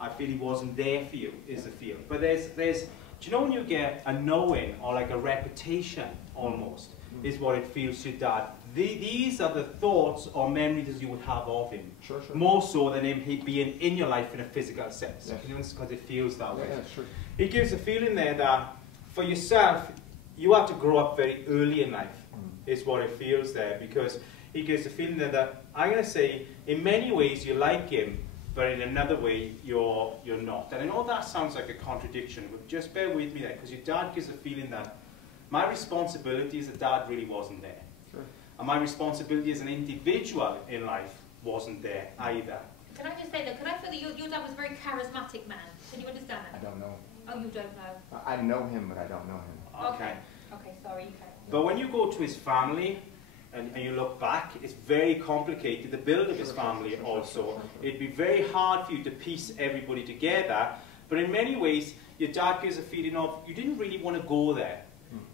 I feel he wasn't there for you, is the feel. But there's, do you know when you get a knowing or like a reputation almost, is what it feels to your dad. These are the thoughts or memories you would have of him. Sure. More so than him being in your life in a physical sense. Yes. Because it feels that way. Yeah, sure. It gives a feeling there that for yourself, you have to grow up very early in life, is what it feels there. Because he gives a feeling there that, I'm going to say, in many ways you like him, but in another way you're not. And I know that sounds like a contradiction, but just bear with me there, because your dad gives a feeling that my responsibility as a dad really wasn't there. Sure. And my responsibility as an individual in life wasn't there either. Can I just say that, can I feel that your dad was a very charismatic man? Can you understand that? I don't know. Oh, you don't know? I know him, but I don't know him. Okay. Okay, sorry, you can. But when you go to his family, and you look back, it's very complicated, the build of his family also. It'd be very hard for you to piece everybody together, but in many ways, your dad gives a feeling of, you didn't really want to go there.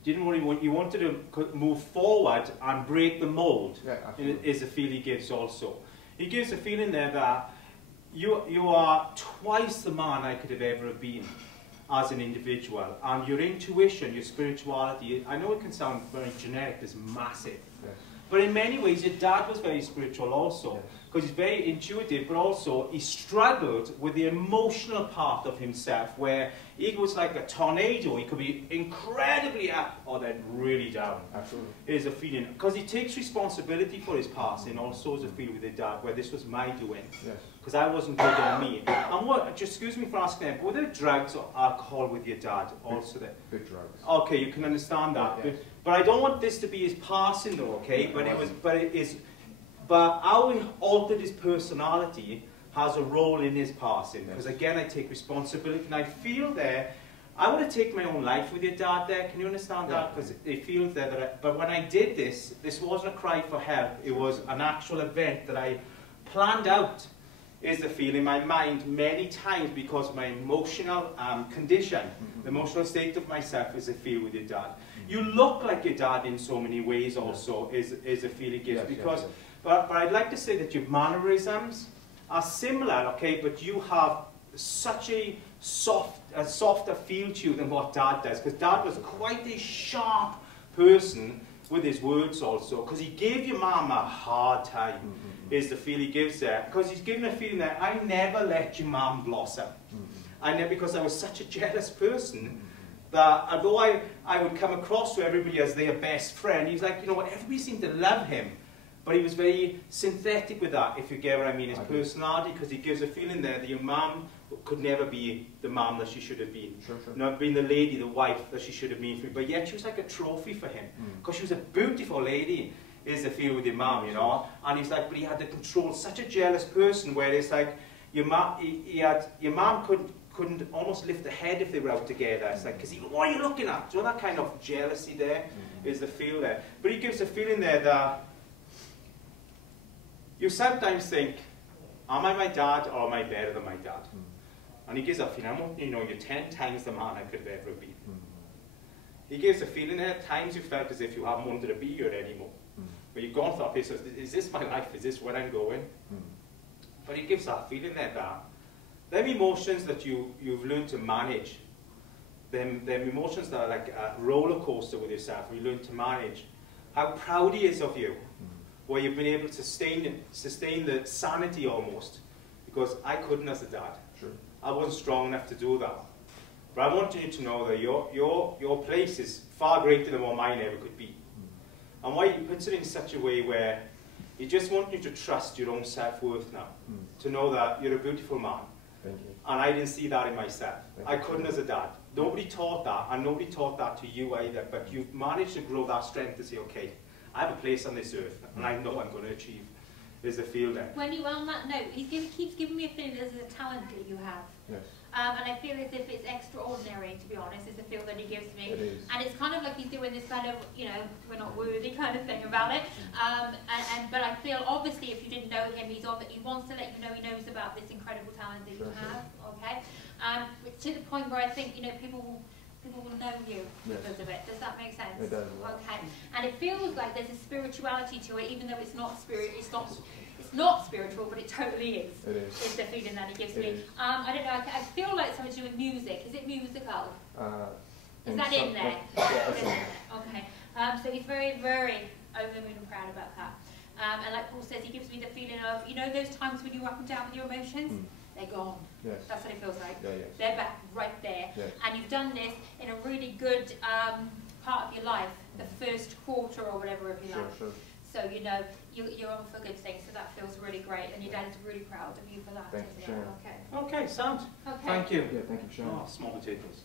You wanted to move forward and break the mold, is a feel he gives also. He gives a feeling there that you are twice the man I could have ever been as an individual, and your intuition, your spirituality, I know it can sound very generic, it's massive. Yes. But in many ways, your dad was very spiritual also, because he's very intuitive, but also he struggled with the emotional part of himself, where he was like a tornado. He could be incredibly up or then really down. Absolutely. Is a feeling, because he takes responsibility for his past, and also is a feeling with his dad, where this was my doing. Yes. Because I wasn't good on me. And what, just excuse me for asking them, were there drugs or alcohol with your dad also there? Big drugs. Okay, you can understand that. Yes. But I don't want this to be his passing though, okay? But how he altered his personality has a role in his passing. Because again, I take responsibility, and I feel there, I would have taken my own life with your dad there. Can you understand that? Because it feels there that but when I did this wasn't a cry for help. It was an actual event that I planned out, is the feel in my mind many times, because of my emotional condition, the emotional state of myself, is a feel with your dad. You look like your dad in so many ways also, is a feel he gives. Because, But I'd like to say that your mannerisms are similar, okay, but you have such a softer feel to you than what Dad does, because Dad was quite a sharp person with his words also, because he gave your mum a hard time, is the feel he gives there, because he's given a feeling that I never let your mum blossom. I never, because I was such a jealous person, that although I would come across to everybody as their best friend, he's like, you know what, everybody seemed to love him. But he was very synthetic with that, if you get what I mean, his personality, because he gives a feeling there that your mum could never be the mum that she should have been. Not being the lady, the wife that she should have been for him. But yet she was like a trophy for him, because she was a beautiful lady, is the feel with your mum, you know. And he's like, but he had to control such a jealous person, where it's like, your mum, your mum couldn't almost lift a head if they were out together. It's like, because what are you looking at? Do you know that kind of jealousy there, is the feel there. But he gives a feeling there that you sometimes think, am I my dad or am I better than my dad? And he gives a feeling, you're 10 times the man I could have ever been. He gives a feeling there, at times you felt as if you haven't wanted to be here anymore. But you've gone through, okay, so is this my life? Is this where I'm going? But he gives that feeling there that them emotions that you've learned to manage, them emotions that are like a roller coaster with yourself, you learn to manage, how proud he is of you, where you've been able to sustain the sanity almost, because I couldn't as a dad. I wasn't strong enough to do that. But I want you to know that your place is far greater than what mine ever could be. And why he puts it in such a way where he just wants you to trust your own self-worth now, to know that you're a beautiful man. Thank you. And I didn't see that in myself. I couldn't as a dad. Nobody taught that, and nobody taught that to you either, but you've managed to grow that strength to say, okay, I have a place on this earth, and I know I'm going to achieve, is the feel there. When you, on that note, he keeps giving me a feeling there's a talent that you have. Yes. And I feel as if it's extraordinary, to be honest, is the feel that he gives me. It is. And it's kind of like he's doing this kind of, we're not worthy kind of thing about it. But I feel, obviously, if you didn't know him, he wants to let you know he knows about this incredible talent that you have, okay? To the point where I think, people people will know you because of it. Does that make sense? It does. Okay. And it feels like there's a spirituality to it, even though it's not not spiritual, but it totally is. It is. It's the feeling that he gives It me. is. I don't know, I feel like it's something to do with music. Is it musical? Is that some- in there? Yeah, it's in there. Okay. So he's very, very over the moon and proud about that. And like Paul says, he gives me the feeling of, you know those times when you're up and down with your emotions? Mm. They're gone. Yes. That's what it feels like. Yeah, yes. They're back right there. Yes. And you've done this in a really good part of your life, the first quarter or whatever of your life. Sure. So, you know, you're on for good things, so that feels really great. And your dad is really proud of you for that Thank as you, well. Sharon. Okay. Okay, sound. Okay. Thank you. Yeah, thank you, Sharon. Oh, small potatoes.